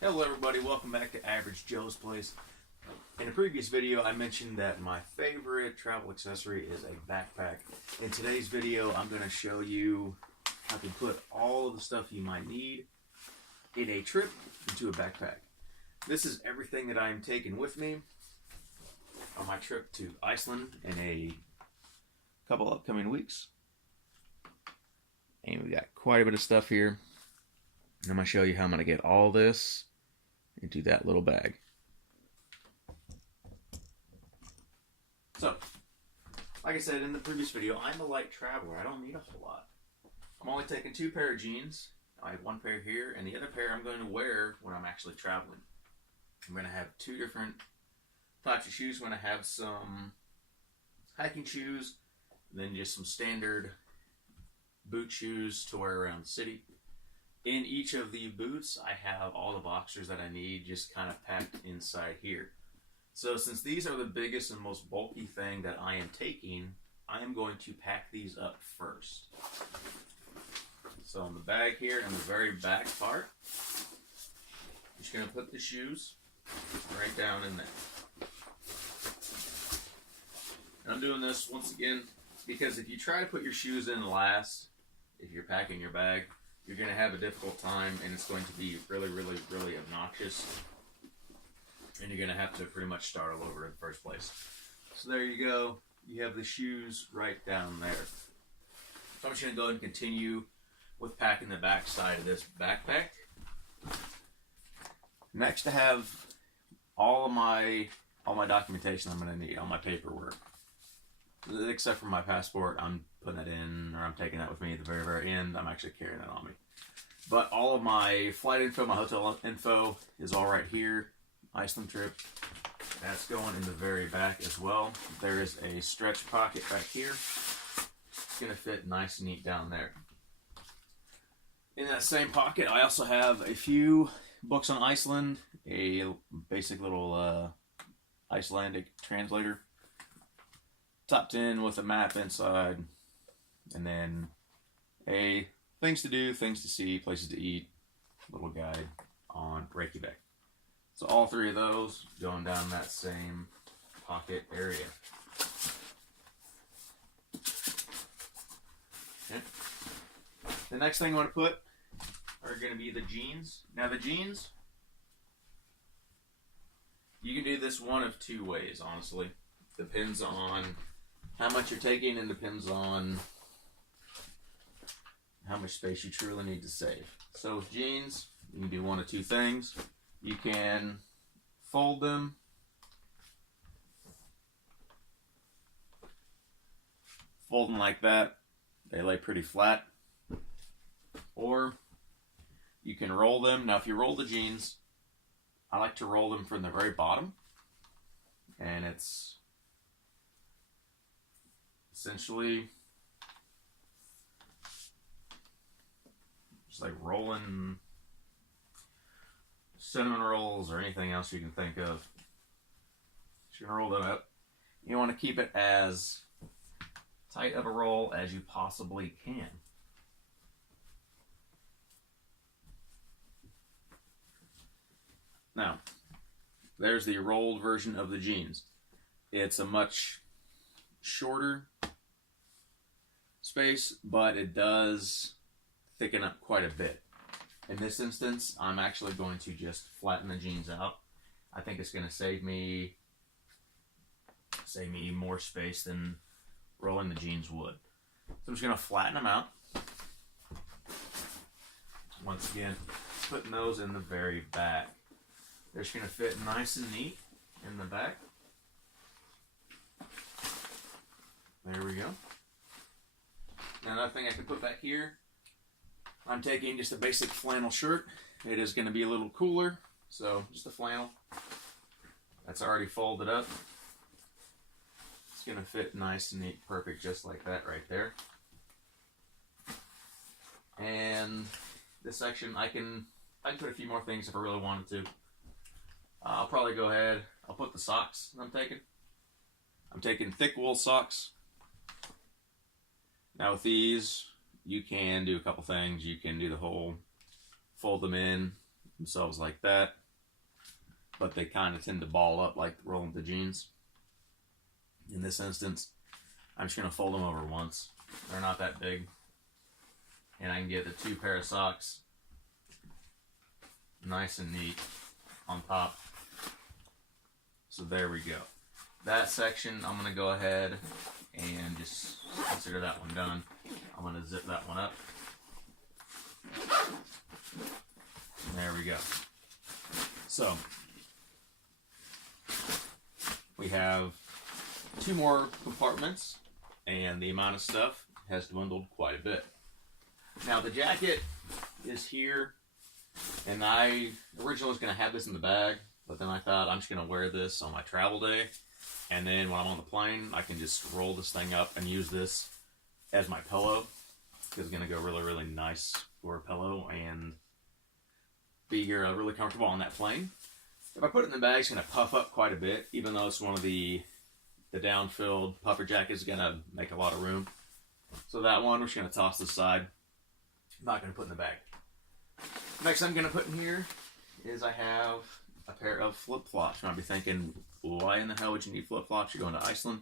Hello everybody, welcome back to Average Joe's Place. In a previous video I mentioned that my favorite travel accessory is a backpack. In today's video I'm going to show you how to put all of the stuff you might need in a trip into a backpack. This is everything that I'm taking with me on my trip to Iceland in a couple upcoming weeks. And we got quite a bit of stuff here. I'm going to show you how I'm going to get all this into that little bag. So, like I said in the previous video, I'm a light traveler. I don't need a whole lot. I'm only taking 2 pair of jeans. I have 1 pair here, and the other pair I'm going to wear when I'm actually traveling. I'm going to have 2 different types of shoes. I'm going to have some hiking shoes, then just some standard boot shoes to wear around the city. In each of the boots, I have all the boxers that I need just kind of packed inside here. So since these are the biggest and most bulky thing that I am taking, I am going to pack these up first. So in the bag here, in the very back part, I'm just going to put the shoes right down in there. And I'm doing this once again because if you try to put your shoes in last, if you're packing your bag, you're going to have a difficult time, and it's going to be really, really, really obnoxious. And you're going to have to pretty much start all over in the first place. So there you go. You have the shoes right down there. So I'm just going to go ahead and continue with packing the back side of this backpack. Next, I have all my documentation I'm going to need, all my paperwork. Except for my passport, I'm putting that in, or I'm taking that with me at the very, very end. I'm actually carrying that on me. But all of my flight info, my hotel info is all right here. Iceland trip. That's going in the very back as well. There is a stretch pocket back here. It's going to fit nice and neat down there. In that same pocket, I also have a few books on Iceland, a basic little Icelandic translator, topped in with a map inside, and then a things to do, things to see, places to eat, little guide on Reykjavik. So all 3 of those going down that same pocket area. Okay. The next thing I want to put are going to be the jeans. Now the jeans, you can do this one of 2 ways, honestly. Depends on how much you're taking and depends on how much space you truly need to save. So with jeans, you can do one of 2 things. You can fold them, like that. They lay pretty flat. Or you can roll them. Now if you roll the jeans, I like to roll them from the very bottom. And it's essentially just like rolling cinnamon rolls or anything else you can think of. Just gonna roll that up. You want to keep it as tight of a roll as you possibly can. Now, there's the rolled version of the jeans. It's a much shorter space, but it does thicken up quite a bit. In this instance, I'm actually going to just flatten the jeans out. I think it's going to save me more space than rolling the jeans would. So I'm just going to flatten them out. Once again, putting those in the very back. They're just going to fit nice and neat in the back. There we go. Now another thing I can put back here, I'm taking just a basic flannel shirt. It is going to be a little cooler, so just a flannel. That's already folded up. It's going to fit nice and neat, perfect, just like that right there. And this section, I can put a few more things if I really wanted to. I'll probably go ahead. I'll put the socks I'm taking. I'm taking thick wool socks. Now with these, you can do a couple things. You can do the whole fold them in themselves like that, but they kind of tend to ball up like rolling the jeans. In this instance, I'm just going to fold them over once. They're not that big. And I can get the 2 pair of socks nice and neat on top. So there we go. That section, I'm going to go ahead and just consider that one done. I'm going to zip that one up. There we go. So, we have 2 more compartments, and the amount of stuff has dwindled quite a bit. Now, the jacket is here, and I originally was going to have this in the bag, but then I thought I'm just going to wear this on my travel day, and then when I'm on the plane, I can just roll this thing up and use this as my pillow, because it's going to go really, really nice for a pillow and be really comfortable on that plane. If I put it in the bag, it's going to puff up quite a bit, even though it's one of the down-filled puffer jackets is going to make a lot of room. So that one, we're just going to toss to the side. I'm not going to put in the bag. Next I'm going to put in here is I have a pair of flip-flops. You might be thinking, why in the hell would you need flip-flops? You're going to Iceland.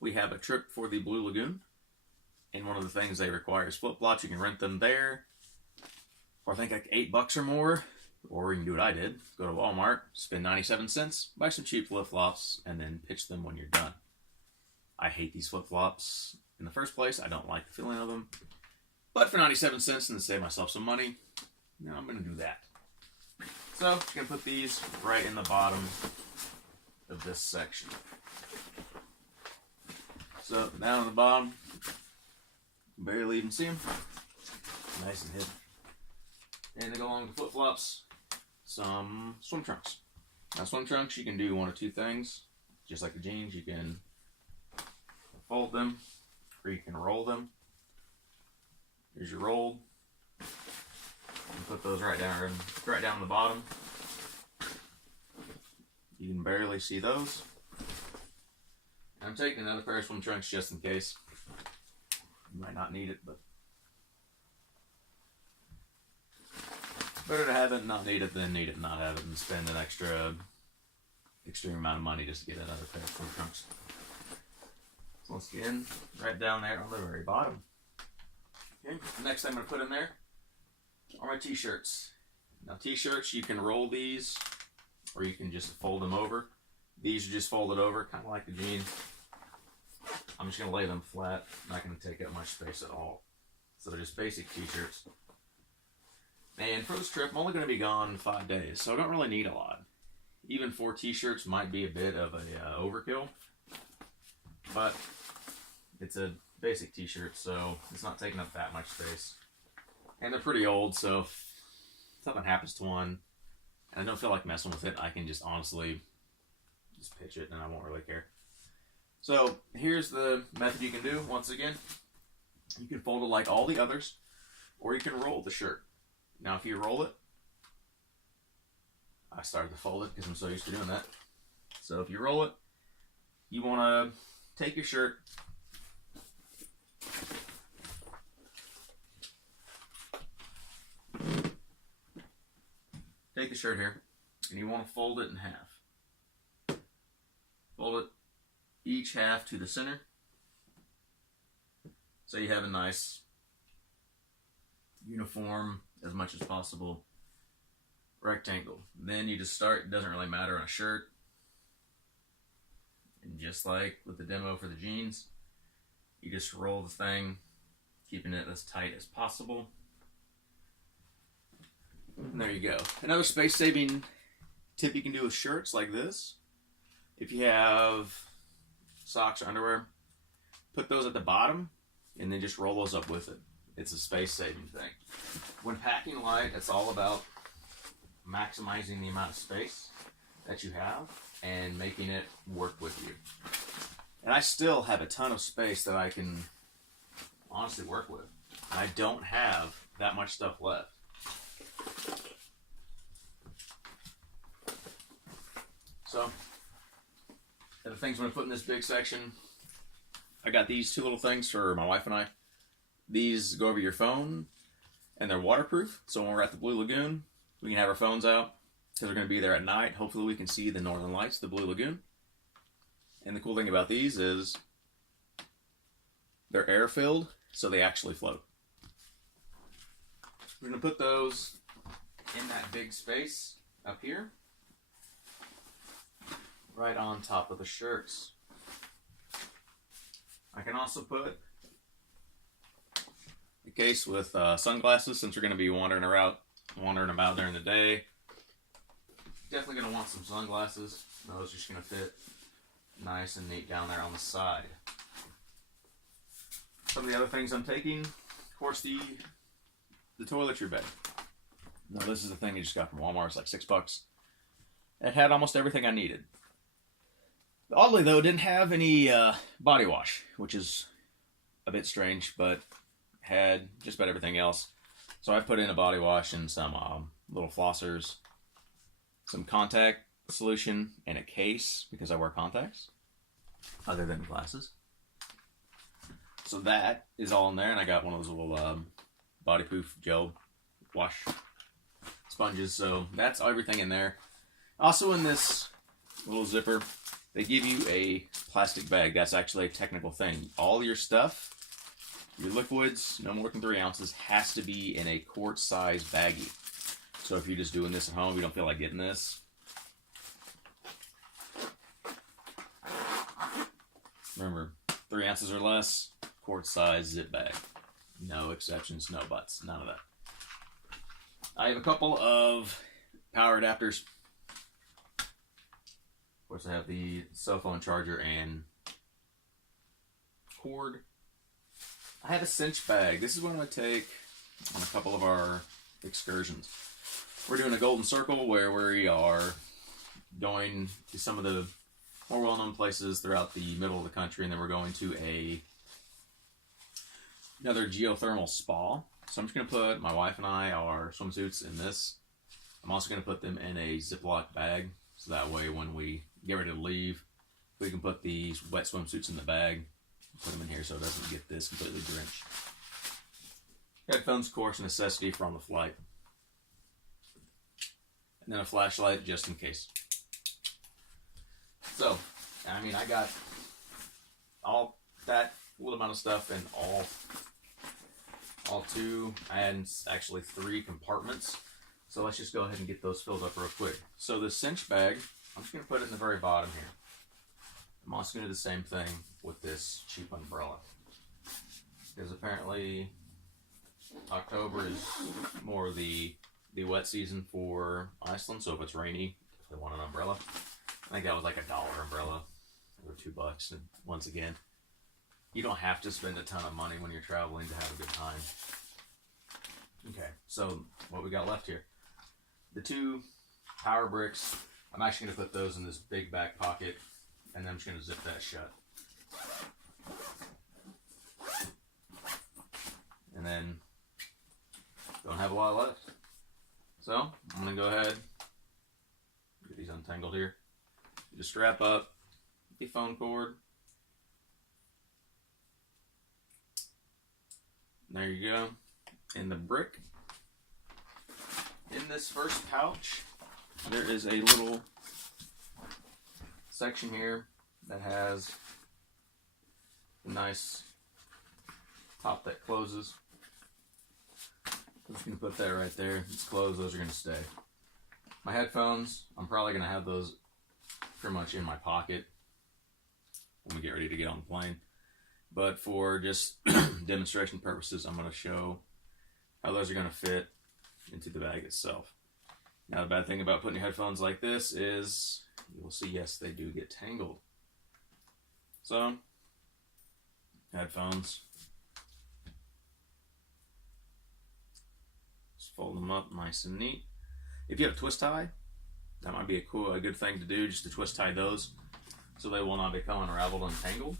We have a trip for the Blue Lagoon, and one of the things they require is flip-flops. You can rent them there for I think like $8 or more, or you can do what I did. Go to Walmart, spend 97 cents, buy some cheap flip-flops, and then pitch them when you're done. I hate these flip-flops in the first place. I don't like the feeling of them. But for 97 cents and to save myself some money, I'm going to do that. So, I'm going to put these right in the bottom of this section. So, down at the bottom, barely even see them. Nice and hidden. And to go along with the flip-flops, some swim trunks. Now, swim trunks, you can do one of 2 things. Just like the jeans, you can fold them, or you can roll them. Here's your roll. And put those right down the bottom. You can barely see those. I'm taking another pair of swim trunks just in case. You might not need it, but better to have it and not need it than need it and not have it and spend an extreme amount of money just to get another pair of swim trunks. So once again, right down there on the very bottom. Okay, the next thing I'm going to put in there are my t-shirts. Now t-shirts, you can roll these or you can just fold them over. These are just folded over, kind of like the jeans. I'm just going to lay them flat, not going to take up much space at all. So they're just basic t-shirts. And for this trip, I'm only going to be gone 5 days, so I don't really need a lot. Even 4 t-shirts might be a bit of a overkill, but it's a basic t-shirt, so it's not taking up that much space. And they're pretty old, so if something happens to one, and I don't feel like messing with it, I can just honestly just pitch it, and I won't really care. So here's the method you can do. Once again, you can fold it like all the others, or you can roll the shirt. Now, if you roll it, I started to fold it because I'm so used to doing that. So if you roll it, you want to take your shirt, take the shirt here, and you want to fold it in half. Fold it each half to the center, so you have a nice uniform, as much as possible, rectangle. Then you just start, it doesn't really matter on a shirt. And just like with the demo for the jeans, you just roll the thing, keeping it as tight as possible. And there you go. Another space-saving tip you can do with shirts like this, if you have socks or underwear, put those at the bottom and then just roll those up with it. It's a space-saving thing. When packing light, it's all about maximizing the amount of space that you have and making it work with you. And I still have a ton of space that I can honestly work with. I don't have that much stuff left. So, the things I'm going to put in this big section, I got these 2 little things for my wife and I. These go over your phone, and they're waterproof, so when we're at the Blue Lagoon, We can have our phones out because we're going to be there at night. Hopefully we can see the northern lights, the Blue Lagoon. And the cool thing about these is they're air filled, so they actually float. We're going to put those in that big space up here, right on top of the shirts. I can also put a case with sunglasses, since we're going to be wandering about during the day. Definitely going to want some sunglasses. Those are just going to fit nice and neat down there on the side. Some of the other things I'm taking, of course, the toiletry bag. Now, this is the thing I just got from Walmart. It's like $6. It had almost everything I needed. Oddly, though, it didn't have any body wash, which is a bit strange, but had just about everything else. So I put in a body wash and some little flossers, some contact solution, and a case because I wear contacts, other than glasses. So that is all in there, and I got one of those little body proof gel wash sponges. So that's everything in there. Also in this little zipper, they give you a plastic bag. That's actually a technical thing. All your stuff, your liquids, no more than 3 ounces, has to be in a quart-size baggie. So if you're just doing this at home, you don't feel like getting this, remember, 3 ounces or less, quart-size zip bag. No exceptions, no buts, none of that. I have a couple of power adapters. Of course, I have the cell phone charger and cord. I have a cinch bag. This is what I take on a couple of our excursions. We're doing a Golden Circle where we are going to some of the more well-known places throughout the middle of the country, and then we're going to another geothermal spa. So I'm just going to put my wife and I, our swimsuits, in this. I'm also going to put them in a Ziploc bag, so that way when we get ready to leave, we can put these wet swimsuits in the bag, put them in here so it doesn't get this completely drenched. Headphones, of course, a necessity for on the flight. And then a flashlight just in case. So, I mean, I got all that little amount of stuff in all two, and actually 3 compartments. So let's just go ahead and get those filled up real quick. So the cinch bag, I'm just going to put it in the very bottom here. I'm also going to do the same thing with this cheap umbrella, because apparently October is more the wet season for Iceland. So if it's rainy, if they want an umbrella, I think that was like $1 umbrella or $2. And once again, you don't have to spend a ton of money when you're traveling to have a good time. Okay, so what we got left here, the 2 power bricks. I'm actually going to put those in this big back pocket, and then I'm just going to zip that shut. And then don't have a lot left. So I'm going to go ahead, get these untangled here. Just strap up the phone cord. There you go. In the brick. In this first pouch, there is a little section here that has a nice top that closes. I'm just going to put that right there. It's closed. Those are going to stay. My headphones, I'm probably going to have those pretty much in my pocket when we get ready to get on the plane. But for just demonstration purposes, I'm going to show how those are going to fit into the bag itself. Now, the bad thing about putting your headphones like this is you'll see, yes, they do get tangled. So, headphones. Just fold them up nice and neat. If you have a twist tie, that might be a good thing to do, just to twist tie those so they will not become unraveled and tangled.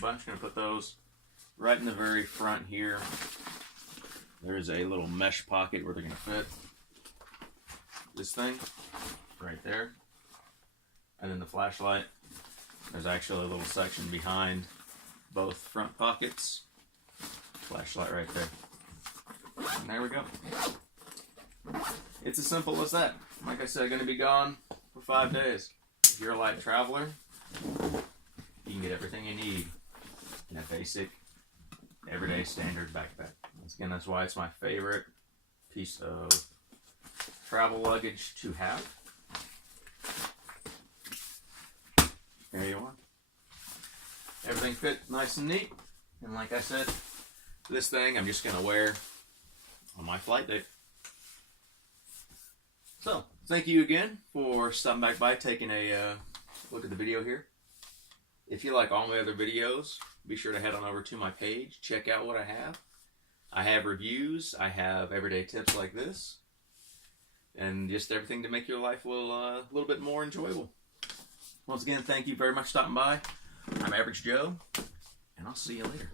But I'm just going to put those right in the very front here. There's a little mesh pocket where they're going to fit. This thing right there. And then the flashlight. There's actually a little section behind both front pockets. Flashlight right there. And there we go. It's as simple as that. Like I said, going to be gone for 5 days. If you're a light traveler, you can get everything you need in a basic, everyday standard backpack. Once again, that's why it's my favorite piece of travel luggage to have. There you are. Everything fit nice and neat. And like I said, this thing I'm just going to wear on my flight day. So, thank you again for stopping back by, taking a look at the video here. If you like all my other videos, be sure to head on over to my page, check out what I have. I have reviews, I have everyday tips like this, and just everything to make your life a little bit more enjoyable. Once again, thank you very much for stopping by. I'm Average Joe, and I'll see you later.